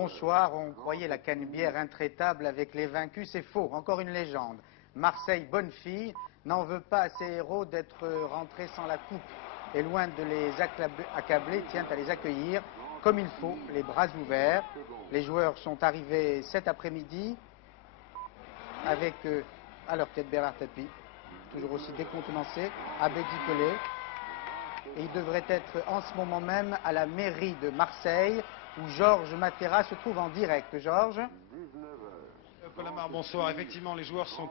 Bonsoir, on croyait la canebière intraitable avec les vaincus, c'est faux, encore une légende. Marseille, bonne fille, n'en veut pas à ses héros d'être rentrés sans la coupe. Et loin de les accabler, tient à les accueillir comme il faut, les bras ouverts. Les joueurs sont arrivés cet après-midi avec à leur tête Bernard Tapie, toujours aussi décontenancé, Abedi Pelé. Et il devrait être en ce moment même à la mairie de Marseille, où Georges Matera se trouve en direct. Georges ? Paul Amar, bonsoir. Effectivement, les joueurs sont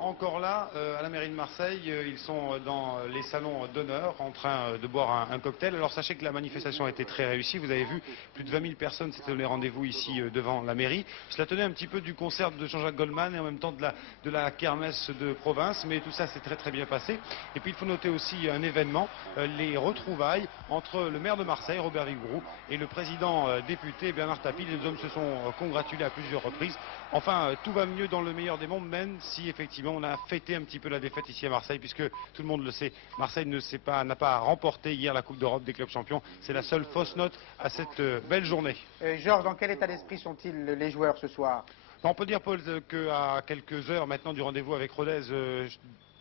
encore là, à la mairie de Marseille. Ils sont dans les salons d'honneur, en train de boire un cocktail. Alors sachez que la manifestation a été très réussie. Vous avez vu, plus de 20 000 personnes s'étaient donné rendez-vous ici devant la mairie. Cela tenait un petit peu du concert de Jean-Jacques Goldman et en même temps de la kermesse de province. Mais tout ça s'est très très bien passé. Et puis il faut noter aussi un événement, les retrouvailles entre le maire de Marseille, Robert Vigouroux, et le président député Bernard Tapie. Les deux hommes se sont congratulés à plusieurs reprises. Enfin, tout va mieux dans le meilleur des mondes, même si effectivement on a fêté un petit peu la défaite ici à Marseille, puisque tout le monde le sait, Marseille n'a pas remporté hier la Coupe d'Europe des clubs champions. C'est la seule fausse note à cette belle journée. Georges, dans quel état d'esprit sont-ils les joueurs ce soir? On peut dire, Paul, qu'à quelques heures maintenant du rendez-vous avec Rodez,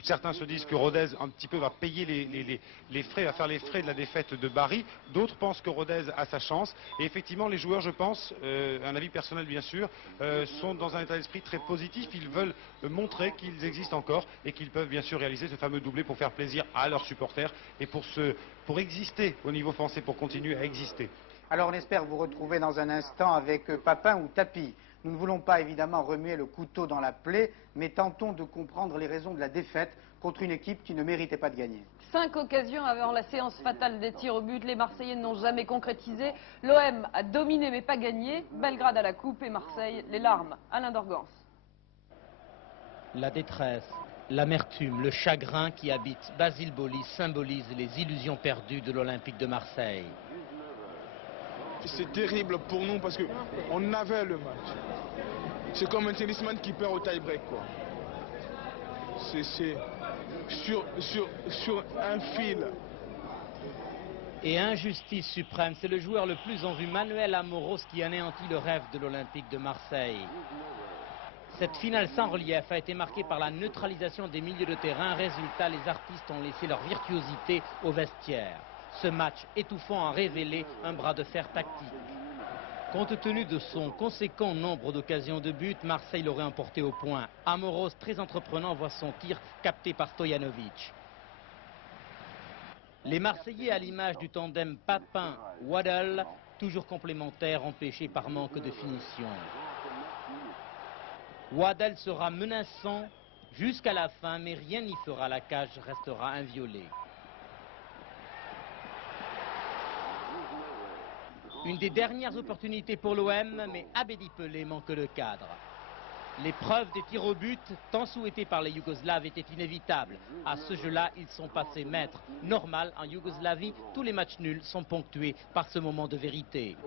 certains se disent que Rodez un petit peu va payer les frais, va faire les frais de la défaite de Bari. D'autres pensent que Rodez a sa chance. Et effectivement, les joueurs, je pense, un avis personnel bien sûr, sont dans un état d'esprit très positif. Ils veulent montrer qu'ils existent encore et qu'ils peuvent bien sûr réaliser ce fameux doublé pour faire plaisir à leurs supporters et pour exister au niveau français, pour continuer à exister. Alors on espère vous retrouver dans un instant avec Papin ou Tapie. Nous ne voulons pas évidemment remuer le couteau dans la plaie, mais tentons de comprendre les raisons de la défaite contre une équipe qui ne méritait pas de gagner. 5 occasions avant la séance fatale des tirs au but. Les Marseillais n'ont jamais concrétisé. L'OM a dominé mais pas gagné. Belgrade à la coupe et Marseille, les larmes. Alain Dorgans. La détresse, l'amertume, le chagrin qui habite Basile Boli symbolisent les illusions perdues de l'Olympique de Marseille. C'est terrible pour nous parce qu'on avait le match. C'est comme un tennisman qui perd au tie-break, quoi. C'est sur un fil. Et injustice suprême, c'est le joueur le plus en vue, Manuel Amoros, qui anéantit le rêve de l'Olympique de Marseille. Cette finale sans relief a été marquée par la neutralisation des milieux de terrain. Résultat, les artistes ont laissé leur virtuosité au vestiaire. Ce match étouffant a révélé un bras de fer tactique. Compte tenu de son conséquent nombre d'occasions de but, Marseille l'aurait emporté au point. Amoros, très entreprenant, voit son tir capté par Stojanovic. Les Marseillais, à l'image du tandem Papin-Waddle, toujours complémentaires, empêchés par manque de finition. Waddle sera menaçant jusqu'à la fin, mais rien n'y fera, la cage restera inviolée. Une des dernières opportunités pour l'OM, mais Abedi Pelé manque le cadre. L'épreuve des tirs au but, tant souhaitée par les Yougoslaves, était inévitable. À ce jeu-là, ils sont passés maîtres. Normal, en Yougoslavie, tous les matchs nuls sont ponctués par ce moment de vérité.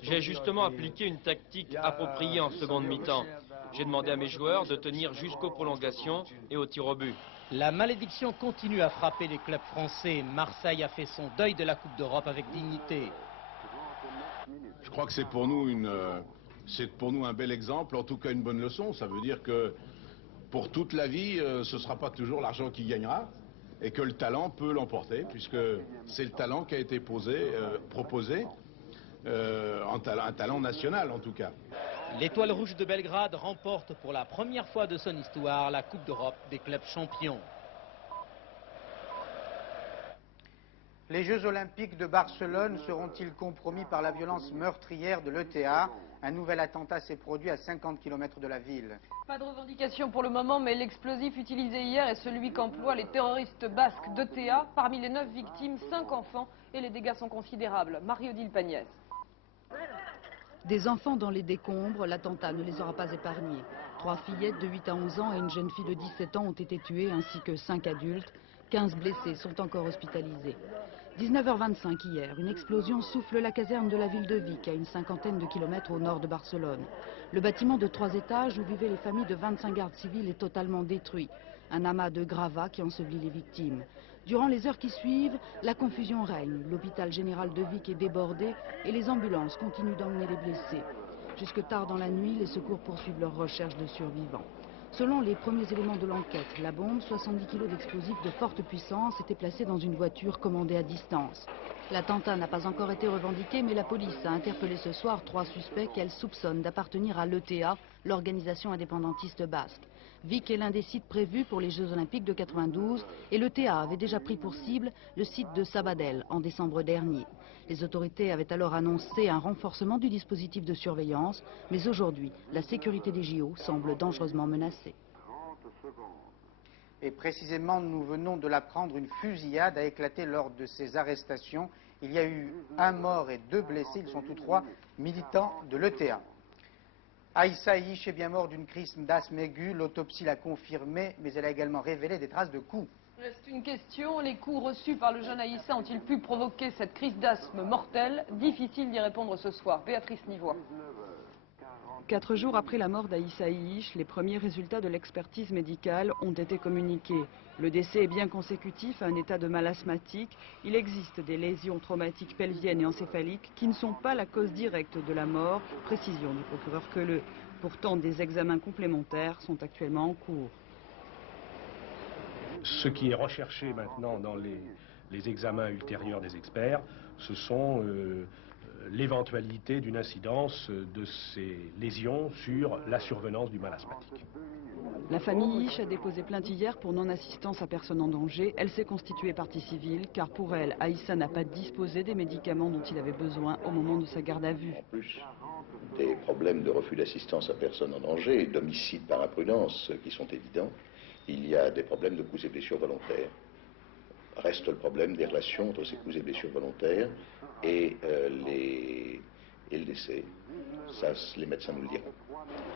J'ai justement appliqué une tactique appropriée en seconde mi-temps. J'ai demandé à mes joueurs de tenir jusqu'aux prolongations et aux tirs au but. La malédiction continue à frapper les clubs français. Marseille a fait son deuil de la Coupe d'Europe avec dignité. Je crois que c'est pour nous un bel exemple, en tout cas une bonne leçon. Ça veut dire que pour toute la vie, ce ne sera pas toujours l'argent qui gagnera et que le talent peut l'emporter, puisque c'est le talent qui a été proposé, un talent national en tout cas. L'Étoile rouge de Belgrade remporte pour la première fois de son histoire la Coupe d'Europe des clubs champions. Les Jeux Olympiques de Barcelone seront-ils compromis par la violence meurtrière de l'ETA? Un nouvel attentat s'est produit à 50 km de la ville. Pas de revendication pour le moment, mais l'explosif utilisé hier est celui qu'emploient les terroristes basques d'ETA. Parmi les 9 victimes, 5 enfants et les dégâts sont considérables. Marie-Odile Pagnès. Des enfants dans les décombres, l'attentat ne les aura pas épargnés. 3 fillettes de 8 à 11 ans et une jeune fille de 17 ans ont été tuées, ainsi que 5 adultes. 15 blessés sont encore hospitalisés. 19h25 hier, une explosion souffle la caserne de la ville de Vic, à une cinquantaine de kilomètres au nord de Barcelone. Le bâtiment de 3 étages où vivaient les familles de 25 gardes civils est totalement détruit. Un amas de gravats qui ensevelit les victimes. Durant les heures qui suivent, la confusion règne. L'hôpital général de Vic est débordé et les ambulances continuent d'emmener les blessés. Jusque tard dans la nuit, les secours poursuivent leur recherche de survivants. Selon les premiers éléments de l'enquête, la bombe, 70 kg d'explosifs de forte puissance, était placée dans une voiture commandée à distance. L'attentat n'a pas encore été revendiqué, mais la police a interpellé ce soir 3 suspects qu'elle soupçonne d'appartenir à l'ETA, l'organisation indépendantiste basque. Vic est l'un des sites prévus pour les Jeux Olympiques de 92 et l'ETA avait déjà pris pour cible le site de Sabadell en décembre dernier. Les autorités avaient alors annoncé un renforcement du dispositif de surveillance, mais aujourd'hui, la sécurité des JO semble dangereusement menacée. Et précisément, nous venons de l'apprendre, une fusillade a éclaté lors de ces arrestations. Il y a eu 1 mort et 2 blessés, ils sont tous 3 militants de l'ETA. Aïssa Ish est bien mort d'une crise d'asthme aiguë, l'autopsie l'a confirmé, mais elle a également révélé des traces de coups. C'est une question, les coups reçus par le jeune Aïssa ont-ils pu provoquer cette crise d'asthme mortelle? Difficile d'y répondre ce soir. Béatrice Nivois. 4 jours après la mort d'Aïssa Ish, les premiers résultats de l'expertise médicale ont été communiqués. Le décès est bien consécutif à un état de mal asthmatique. Il existe des lésions traumatiques pelviennes et encéphaliques qui ne sont pas la cause directe de la mort, précision du procureur Queuleux. Pourtant, des examens complémentaires sont actuellement en cours. Ce qui est recherché maintenant dans les examens ultérieurs des experts, ce sont l'éventualité d'une incidence de ces lésions sur la survenance du mal asthmatique. La famille Ish a déposé plainte hier pour non-assistance à personne en danger. Elle s'est constituée partie civile car pour elle, Aïssa n'a pas disposé des médicaments dont il avait besoin au moment de sa garde à vue. En plus des problèmes de refus d'assistance à personne en danger et d'homicide par imprudence qui sont évidents, il y a des problèmes de coups et blessures volontaires. Reste le problème des relations entre ces coups et blessures volontaires et le décès. Ça, les médecins nous le diront.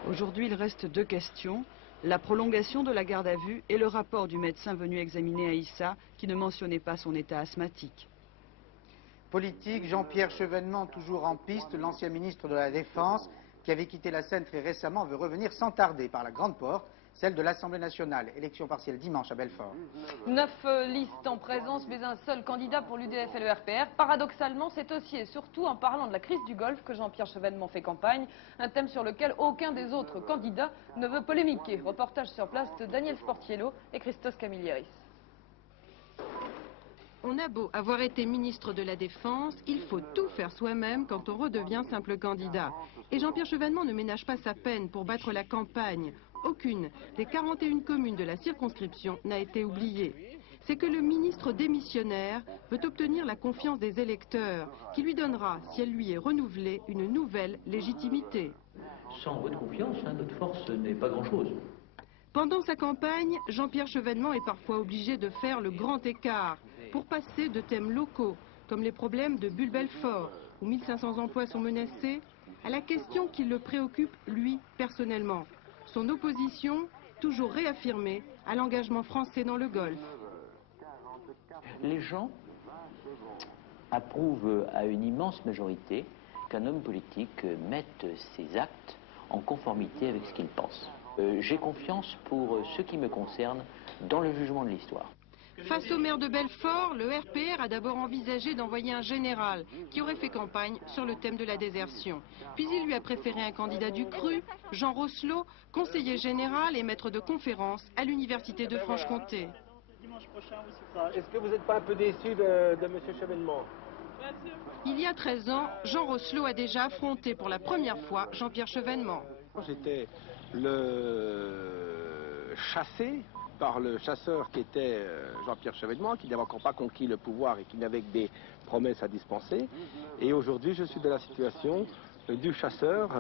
Aujourd'hui, il reste 2 questions. La prolongation de la garde à vue et le rapport du médecin venu examiner Aïssa qui ne mentionnait pas son état asthmatique. Politique, Jean-Pierre Chevènement toujours en piste, l'ancien ministre de la Défense qui avait quitté la scène très récemment veut revenir sans tarder par la grande porte, celle de l'Assemblée nationale. Élection partielle dimanche à Belfort. 9 listes en présence, mais un seul candidat pour l'UDF et le RPR. Paradoxalement, c'est aussi et surtout en parlant de la crise du Golfe que Jean-Pierre Chevènement fait campagne, un thème sur lequel aucun des autres candidats ne veut polémiquer. Reportage sur place de Daniel Sportiello et Christos Camillieris. On a beau avoir été ministre de la Défense, il faut tout faire soi-même quand on redevient simple candidat. Et Jean-Pierre Chevènement ne ménage pas sa peine pour battre la campagne. Aucune des 41 communes de la circonscription n'a été oubliée. C'est que le ministre démissionnaire veut obtenir la confiance des électeurs, qui lui donnera, si elle lui est renouvelée, une nouvelle légitimité. Sans votre confiance, notre force n'est pas grand-chose. Pendant sa campagne, Jean-Pierre Chevènement est parfois obligé de faire le grand écart pour passer de thèmes locaux, comme les problèmes de Bulle-Belfort, où 1500 emplois sont menacés, à la question qui le préoccupe, lui, personnellement. Son opposition, toujours réaffirmée, à l'engagement français dans le Golfe. Les gens approuvent à une immense majorité qu'un homme politique mette ses actes en conformité avec ce qu'il pense. J'ai confiance pour ce qui me concerne dans le jugement de l'histoire. Face au maire de Belfort, le RPR a d'abord envisagé d'envoyer un général qui aurait fait campagne sur le thème de la désertion. Puis il lui a préféré un candidat du cru, Jean Rosselot, conseiller général et maître de conférence à l'université de Franche-Comté. Est-ce que vous n'êtes pas un peu déçu de M. Chevènement? Il y a 13 ans, Jean Rosselot a déjà affronté pour la première fois Jean-Pierre Chevènement. J'étais le chassé par le chasseur qui était Jean-Pierre Chevènement, qui n'avait encore pas conquis le pouvoir et qui n'avait que des promesses à dispenser. Et aujourd'hui, je suis dans la situation du chasseur,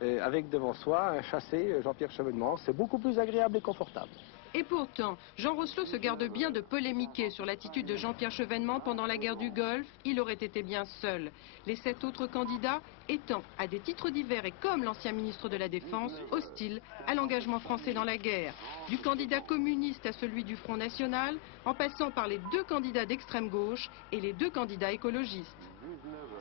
avec devant soi un chassé, Jean-Pierre Chevènement. C'est beaucoup plus agréable et confortable. Et pourtant, Jean Rosselot se garde bien de polémiquer sur l'attitude de Jean-Pierre Chevènement pendant la guerre du Golfe. Il aurait été bien seul. Les 7 autres candidats étant, à des titres divers et comme l'ancien ministre de la Défense, hostiles à l'engagement français dans la guerre. Du candidat communiste à celui du Front National, en passant par les 2 candidats d'extrême gauche et les 2 candidats écologistes.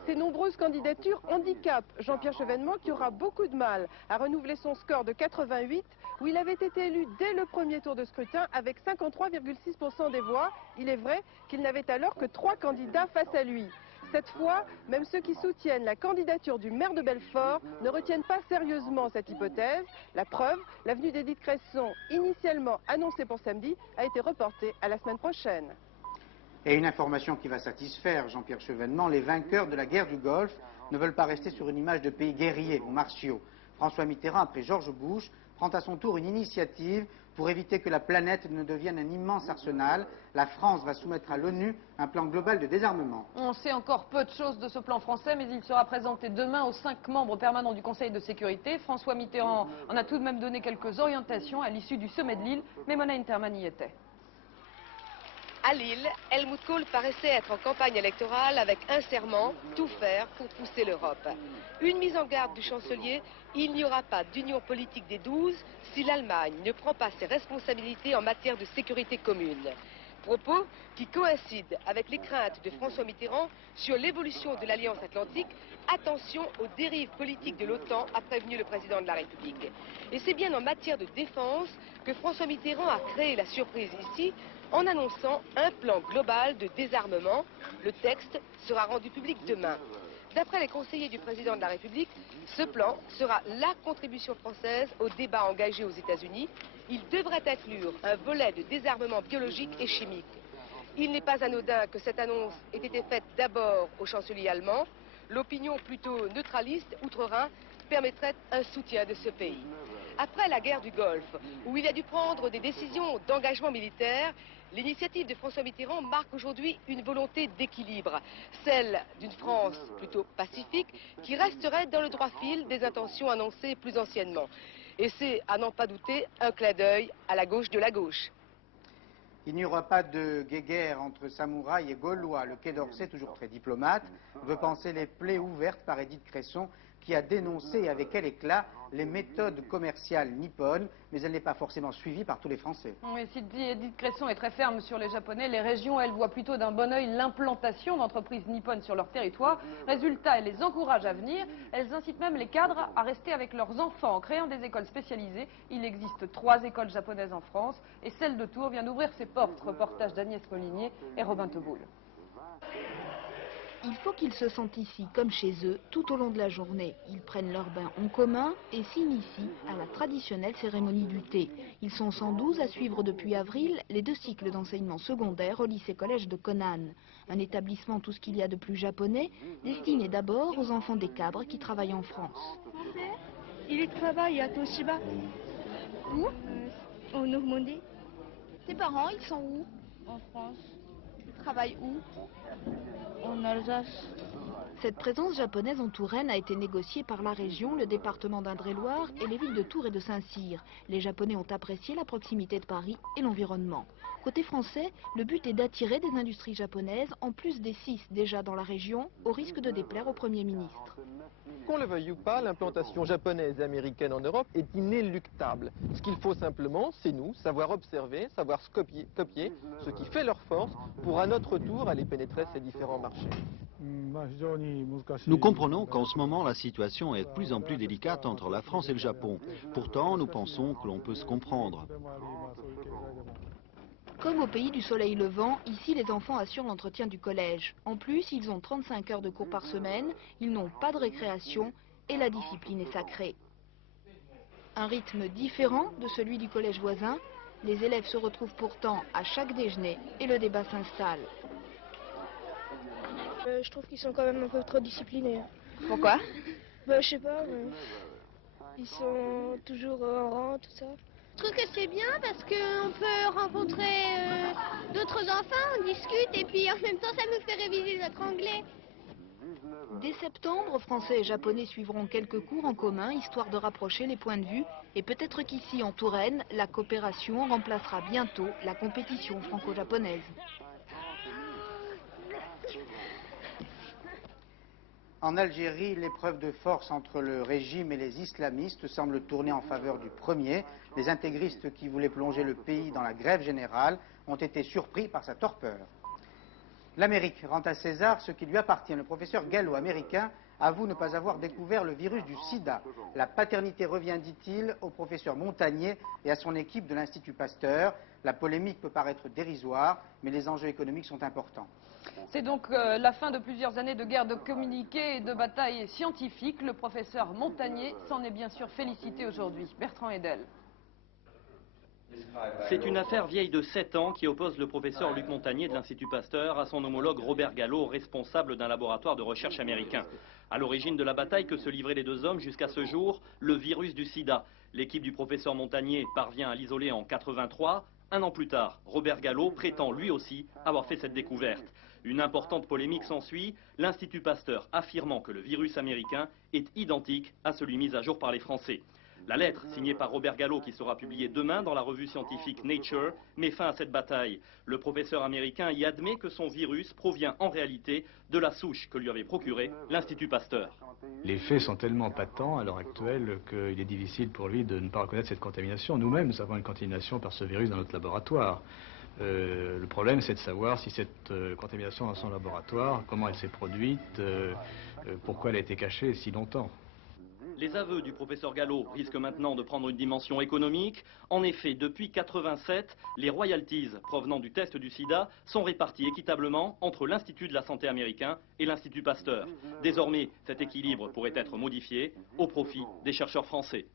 Ces nombreuses candidatures handicapent Jean-Pierre Chevènement qui aura beaucoup de mal à renouveler son score de 88 où il avait été élu dès le premier tour de scrutin avec 53,6% des voix. Il est vrai qu'il n'avait alors que 3 candidats face à lui. Cette fois, même ceux qui soutiennent la candidature du maire de Belfort ne retiennent pas sérieusement cette hypothèse. La preuve, l'avenue d'Édith Cresson, initialement annoncée pour samedi, a été reportée à la semaine prochaine. Et une information qui va satisfaire Jean-Pierre Chevènement, les vainqueurs de la guerre du Golfe ne veulent pas rester sur une image de pays guerriers ou martiaux. François Mitterrand, après George Bush, prend à son tour une initiative pour éviter que la planète ne devienne un immense arsenal. La France va soumettre à l'ONU un plan global de désarmement. On sait encore peu de choses de ce plan français, mais il sera présenté demain aux 5 membres permanents du Conseil de sécurité. François Mitterrand en a tout de même donné quelques orientations à l'issue du sommet de Lille, mais Mona Interman y était. À Lille, Helmut Kohl paraissait être en campagne électorale avec un serment, tout faire pour pousser l'Europe. Une mise en garde du chancelier, il n'y aura pas d'union politique des 12 si l'Allemagne ne prend pas ses responsabilités en matière de sécurité commune. Propos qui coïncident avec les craintes de François Mitterrand sur l'évolution de l'Alliance Atlantique. Attention aux dérives politiques de l'OTAN, a prévenu le président de la République. Et c'est bien en matière de défense que François Mitterrand a créé la surprise ici, en annonçant un plan global de désarmement. Le texte sera rendu public demain. D'après les conseillers du président de la République, ce plan sera la contribution française au débat engagé aux États-Unis. Il devrait inclure un volet de désarmement biologique et chimique. Il n'est pas anodin que cette annonce ait été faite d'abord au chancelier allemand. L'opinion plutôt neutraliste outre-Rhin permettrait un soutien de ce pays. Après la guerre du Golfe, où il a dû prendre des décisions d'engagement militaire, l'initiative de François Mitterrand marque aujourd'hui une volonté d'équilibre, celle d'une France plutôt pacifique qui resterait dans le droit fil des intentions annoncées plus anciennement. Et c'est, à n'en pas douter, un clin d'œil à la gauche de la gauche. Il n'y aura pas de guéguerre entre samouraïs et gaulois. Le Quai d'Orsay, toujours très diplomate, veut panser les plaies ouvertes par Édith Cresson, qui a dénoncé avec quel éclat les méthodes commerciales nippones, mais elle n'est pas forcément suivie par tous les Français. Oui, si Édith Cresson est très ferme sur les Japonais, les régions, elles, voient plutôt d'un bon œil l'implantation d'entreprises nippones sur leur territoire. Résultat, elles les encouragent à venir. Elles incitent même les cadres à rester avec leurs enfants en créant des écoles spécialisées. Il existe 3 écoles japonaises en France et celle de Tours vient d'ouvrir ses portes. Reportage d'Agnès Molinier et Robin Teboul. Il faut qu'ils se sentent ici, comme chez eux, tout au long de la journée. Ils prennent leur bain en commun et s'initient à la traditionnelle cérémonie du thé. Ils sont 112 à suivre depuis avril les 2 cycles d'enseignement secondaire au lycée-collège de Konan. Un établissement tout ce qu'il y a de plus japonais, destiné d'abord aux enfants des cadres qui travaillent en France. Il travaille à Toshiba. Où? En Normandie. Tes parents, ils sont où? En France. Ils travaillent où? En Alsace. Cette présence japonaise en Touraine a été négociée par la région, le département d'Indre-et-Loire et les villes de Tours et de Saint-Cyr. Les Japonais ont apprécié la proximité de Paris et l'environnement. Côté français, le but est d'attirer des industries japonaises, en plus des 6 déjà dans la région, au risque de déplaire au Premier ministre. Qu'on le veuille ou pas, l'implantation japonaise et américaine en Europe est inéluctable. Ce qu'il faut simplement, c'est nous, savoir observer, savoir copier ce qui fait leur force pour à notre tour aller pénétrer ces différents marchés. Nous comprenons qu'en ce moment la situation est de plus en plus délicate entre la France et le Japon. Pourtant, nous pensons que l'on peut se comprendre. Comme au pays du soleil levant, ici les enfants assurent l'entretien du collège. En plus, ils ont 35 heures de cours par semaine, ils n'ont pas de récréation et la discipline est sacrée. Un rythme différent de celui du collège voisin, les élèves se retrouvent pourtant à chaque déjeuner et le débat s'installe. Je trouve qu'ils sont quand même un peu trop disciplinés. Pourquoi? Je sais pas, ils sont toujours en rang, tout ça. Je trouve que c'est bien parce qu'on peut rencontrer d'autres enfants, on discute et puis en même temps ça nous fait réviser notre anglais. Dès septembre, Français et Japonais suivront quelques cours en commun, histoire de rapprocher les points de vue. Et peut-être qu'ici, en Touraine, la coopération remplacera bientôt la compétition franco-japonaise. En Algérie, l'épreuve de force entre le régime et les islamistes semble tourner en faveur du premier. Les intégristes qui voulaient plonger le pays dans la grève générale ont été surpris par sa torpeur. L'Amérique rend à César ce qui lui appartient. Le professeur Gallo, américain, avoue ne pas avoir découvert le virus du sida. La paternité revient, dit-il, au professeur Montagnier et à son équipe de l'Institut Pasteur. La polémique peut paraître dérisoire, mais les enjeux économiques sont importants. C'est donc la fin de plusieurs années de guerre de communiqués et de batailles scientifiques. Le professeur Montagnier s'en est bien sûr félicité aujourd'hui. Bertrand Edel. C'est une affaire vieille de 7 ans qui oppose le professeur Luc Montagnier de l'Institut Pasteur à son homologue Robert Gallo, responsable d'un laboratoire de recherche américain. À l'origine de la bataille que se livraient les deux hommes jusqu'à ce jour, le virus du sida. L'équipe du professeur Montagnier parvient à l'isoler en 83. Un an plus tard, Robert Gallo prétend lui aussi avoir fait cette découverte. Une importante polémique s'ensuit, l'Institut Pasteur affirmant que le virus américain est identique à celui mis à jour par les Français. La lettre, signée par Robert Gallo, qui sera publiée demain dans la revue scientifique Nature, met fin à cette bataille. Le professeur américain y admet que son virus provient en réalité de la souche que lui avait procurée l'Institut Pasteur. Les faits sont tellement patents à l'heure actuelle qu'il est difficile pour lui de ne pas reconnaître cette contamination. Nous-mêmes, nous avons une contamination par ce virus dans notre laboratoire. Le problème, c'est de savoir si cette contamination dans son laboratoire, comment elle s'est produite, pourquoi elle a été cachée si longtemps. Les aveux du professeur Gallo risquent maintenant de prendre une dimension économique. En effet, depuis 1987, les royalties provenant du test du sida sont réparties équitablement entre l'Institut de la santé américain et l'Institut Pasteur. Désormais, cet équilibre pourrait être modifié au profit des chercheurs français.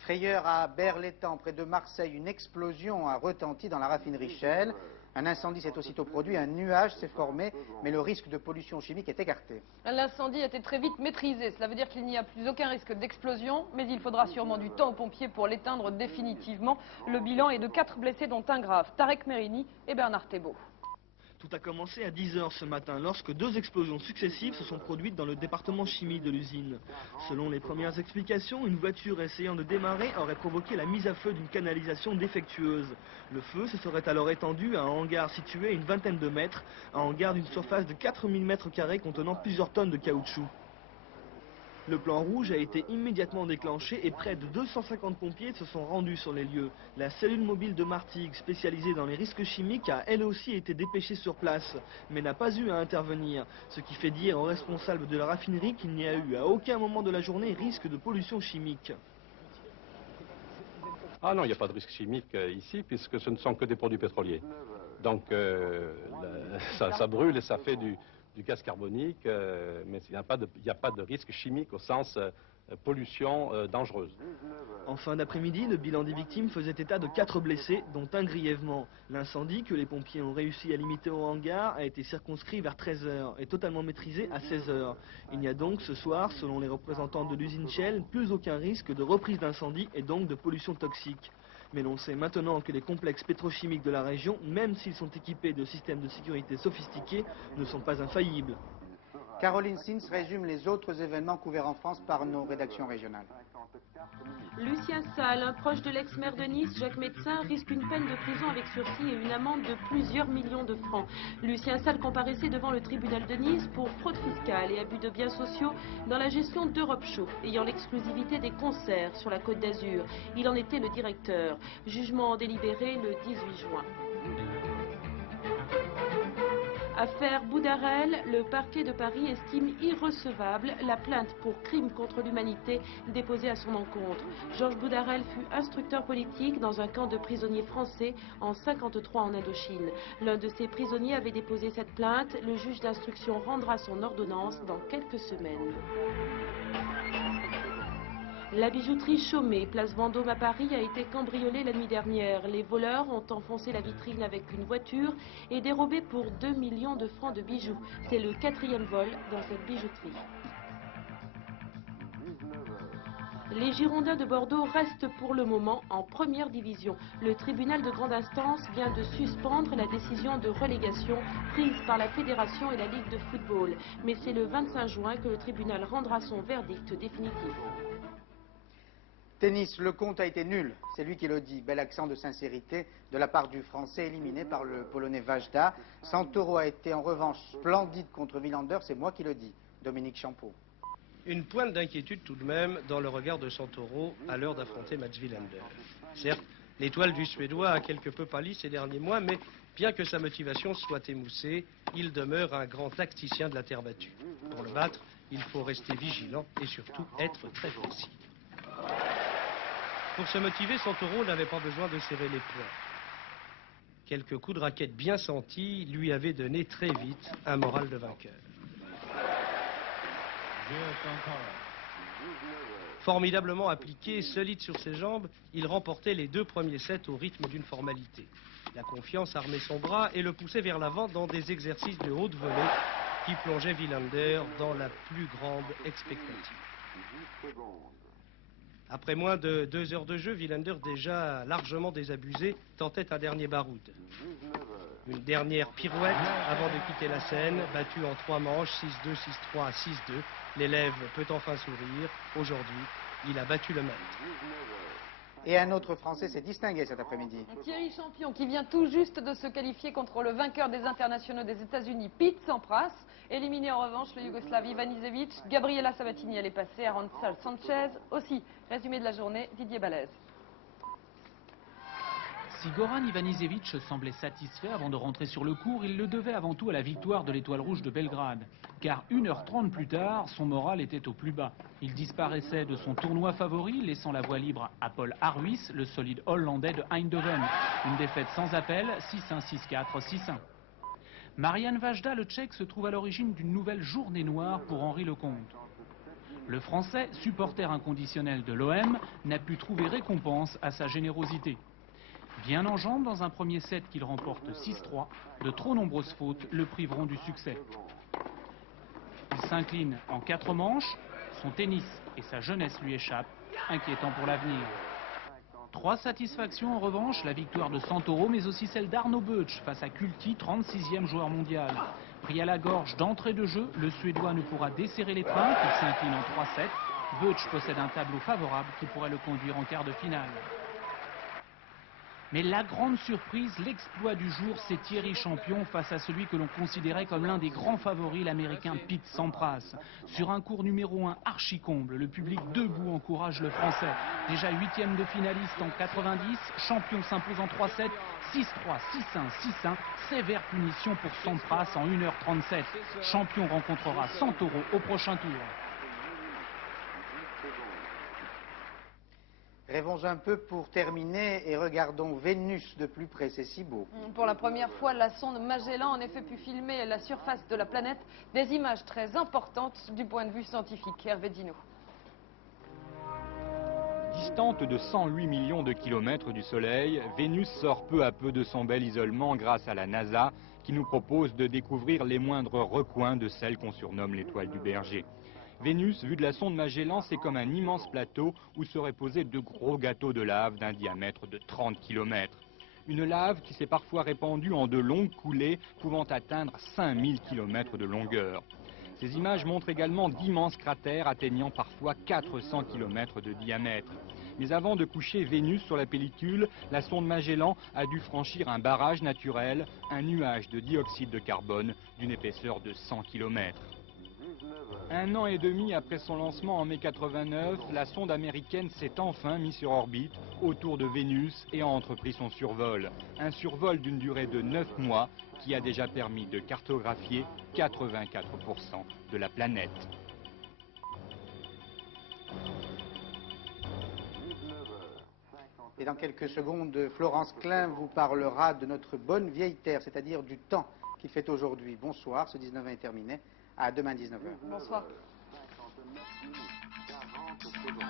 Frayeur à Berlétan, près de Marseille, une explosion a retenti dans la raffinerie Shell. Un incendie s'est aussitôt produit, un nuage s'est formé, mais le risque de pollution chimique est écarté. L'incendie a été très vite maîtrisé. Cela veut dire qu'il n'y a plus aucun risque d'explosion, mais il faudra sûrement du temps aux pompiers pour l'éteindre définitivement. Le bilan est de 4 blessés, dont un grave. Tarek Merini et Bernard Thébault. Tout a commencé à 10 h ce matin, lorsque 2 explosions successives se sont produites dans le département chimie de l'usine. Selon les premières explications, une voiture essayant de démarrer aurait provoqué la mise à feu d'une canalisation défectueuse. Le feu se serait alors étendu à un hangar situé à une vingtaine de mètres, un hangar d'une surface de 4000 m² contenant plusieurs tonnes de caoutchouc. Le plan rouge a été immédiatement déclenché et près de 250 pompiers se sont rendus sur les lieux. La cellule mobile de Martigues, spécialisée dans les risques chimiques, a elle aussi été dépêchée sur place, mais n'a pas eu à intervenir. Ce qui fait dire aux responsables de la raffinerie qu'il n'y a eu à aucun moment de la journée risque de pollution chimique. Ah non, il n'y a pas de risque chimique ici, puisque ce ne sont que des produits pétroliers. Donc ça brûle et ça fait du gaz carbonique, mais il n'y a pas de risque chimique au sens pollution dangereuse. En fin d'après-midi, le bilan des victimes faisait état de 4 blessés, dont un grièvement. L'incendie, que les pompiers ont réussi à limiter au hangar, a été circonscrit vers 13 h et totalement maîtrisé à 16 h. Il n'y a donc ce soir, selon les représentants de l'usine Shell, plus aucun risque de reprise d'incendie et donc de pollution toxique. Mais l'on sait maintenant que les complexes pétrochimiques de la région, même s'ils sont équipés de systèmes de sécurité sophistiqués, ne sont pas infaillibles. Caroline Sins résume les autres événements couverts en France par nos rédactions régionales. Lucien Salle, un proche de l'ex-maire de Nice, Jacques Médecin, risque une peine de prison avec sursis et une amende de plusieurs millions de francs. Lucien Salle comparaissait devant le tribunal de Nice pour fraude fiscale et abus de biens sociaux dans la gestion d'Europe Show, ayant l'exclusivité des concerts sur la Côte d'Azur. Il en était le directeur. Jugement délibéré le 18 juin. Affaire Boudarel, le parquet de Paris estime irrecevable la plainte pour crime contre l'humanité déposée à son encontre. Georges Boudarel fut instructeur politique dans un camp de prisonniers français en 1953 en Indochine. L'un de ces prisonniers avait déposé cette plainte. Le juge d'instruction rendra son ordonnance dans quelques semaines. La bijouterie Chaumet, place Vendôme à Paris, a été cambriolée la nuit dernière. Les voleurs ont enfoncé la vitrine avec une voiture et dérobé pour 2 millions de francs de bijoux. C'est le 4e vol dans cette bijouterie. Les Girondins de Bordeaux restent pour le moment en première division. Le tribunal de grande instance vient de suspendre la décision de relégation prise par la fédération et la Ligue de football. Mais c'est le 25 juin que le tribunal rendra son verdict définitif. Tennis, le compte a été nul, c'est lui qui le dit. Bel accent de sincérité de la part du Français éliminé par le Polonais Vajda. Santoro a été en revanche splendide contre Wilander, c'est moi qui le dis. Dominique Champeau. Une pointe d'inquiétude tout de même dans le regard de Santoro à l'heure d'affronter Mats Wilander. Certes, l'étoile du Suédois a quelque peu pâli ces derniers mois, mais Bien que sa motivation soit émoussée, il demeure un grand tacticien de la terre battue. Pour le battre, il faut rester vigilant et surtout être très précis. Pour se motiver, Santoro n'avait pas besoin de serrer les poings. Quelques coups de raquette bien sentis lui avaient donné très vite un moral de vainqueur. Formidablement appliqué, solide sur ses jambes, il remportait les 2 premiers sets au rythme d'une formalité. La confiance armait son bras et le poussait vers l'avant dans des exercices de haute volée qui plongeaient Wilander dans la plus grande expectative. Après moins de 2 heures de jeu, Wilander, déjà largement désabusé, tentait un dernier baroud. Une dernière pirouette avant de quitter la scène, battu en 3 manches, 6-2, 6-3, 6-2. L'élève peut enfin sourire. Aujourd'hui, il a battu le maître. Et un autre Français s'est distingué cet après-midi. Thierry Champion qui vient tout juste de se qualifier contre le vainqueur des internationaux des États-Unis, Pete Sampras. Éliminé en revanche le Yougoslave Ivan Izevic. Gabriela Sabatini elle est passée, Arantxa Sanchez aussi. Résumé de la journée, Didier Balèze. Si Goran Ivanisevic semblait satisfait avant de rentrer sur le court, il le devait avant tout à la victoire de l'Étoile Rouge de Belgrade. Car 1h30 plus tard, son moral était au plus bas. Il disparaissait de son tournoi favori, laissant la voie libre à Paul Haruis, le solide hollandais de Eindhoven. Une défaite sans appel, 6-1, 6-4, 6-1. Marian Vajda, le Tchèque, se trouve à l'origine d'une nouvelle journée noire pour Henri Lecomte. Le Français, supporter inconditionnel de l'OM, n'a pu trouver récompense à sa générosité. Bien en jambes dans un premier set qu'il remporte 6-3, de trop nombreuses fautes le priveront du succès. Il s'incline en 4 manches, son tennis et sa jeunesse lui échappent, inquiétant pour l'avenir. 3 satisfactions en revanche, la victoire de Santoro mais aussi celle d'Arnaud Böttch face à Kulti, 36e joueur mondial. Pris à la gorge d'entrée de jeu, le Suédois ne pourra desserrer les trinques, il s'incline en 3-7. Böttch possède un tableau favorable qui pourrait le conduire en quart de finale. Mais la grande surprise, l'exploit du jour, c'est Thierry Champion face à celui que l'on considérait comme l'un des grands favoris, l'américain Pete Sampras. Sur un court numéro 1 archi-comble, le public debout encourage le français. Déjà 8e de finaliste en 90, Champion s'impose en 3-7, 6-3, 6-1, 6-1, sévère punition pour Sampras en 1h37. Champion rencontrera Santoro au prochain tour. Rêvons un peu pour terminer et regardons Vénus de plus près, c'est si beau. Pour la première fois, la sonde Magellan a en effet pu filmer la surface de la planète, des images très importantes du point de vue scientifique. Hervé Dino. Distante de 108 millions de kilomètres du Soleil, Vénus sort peu à peu de son bel isolement grâce à la NASA qui nous propose de découvrir les moindres recoins de celle qu'on surnomme l'étoile du berger. Vénus, vue de la sonde Magellan, c'est comme un immense plateau où seraient posés de gros gâteaux de lave d'un diamètre de 30 km. Une lave qui s'est parfois répandue en de longues coulées pouvant atteindre 5000 km de longueur. Ces images montrent également d'immenses cratères atteignant parfois 400 km de diamètre. Mais avant de coucher Vénus sur la pellicule, la sonde Magellan a dû franchir un barrage naturel, un nuage de dioxyde de carbone d'une épaisseur de 100 km. 1 an et demi après son lancement en mai 89, la sonde américaine s'est enfin mise sur orbite autour de Vénus et a entrepris son survol. Un survol d'une durée de 9 mois qui a déjà permis de cartographier 84% de la planète. Et dans quelques secondes, Florence Klein vous parlera de notre bonne vieille terre, c'est-à-dire du temps qu'il fait aujourd'hui. Bonsoir, ce 19 est terminé. À demain 19h. Bonsoir. Bonsoir.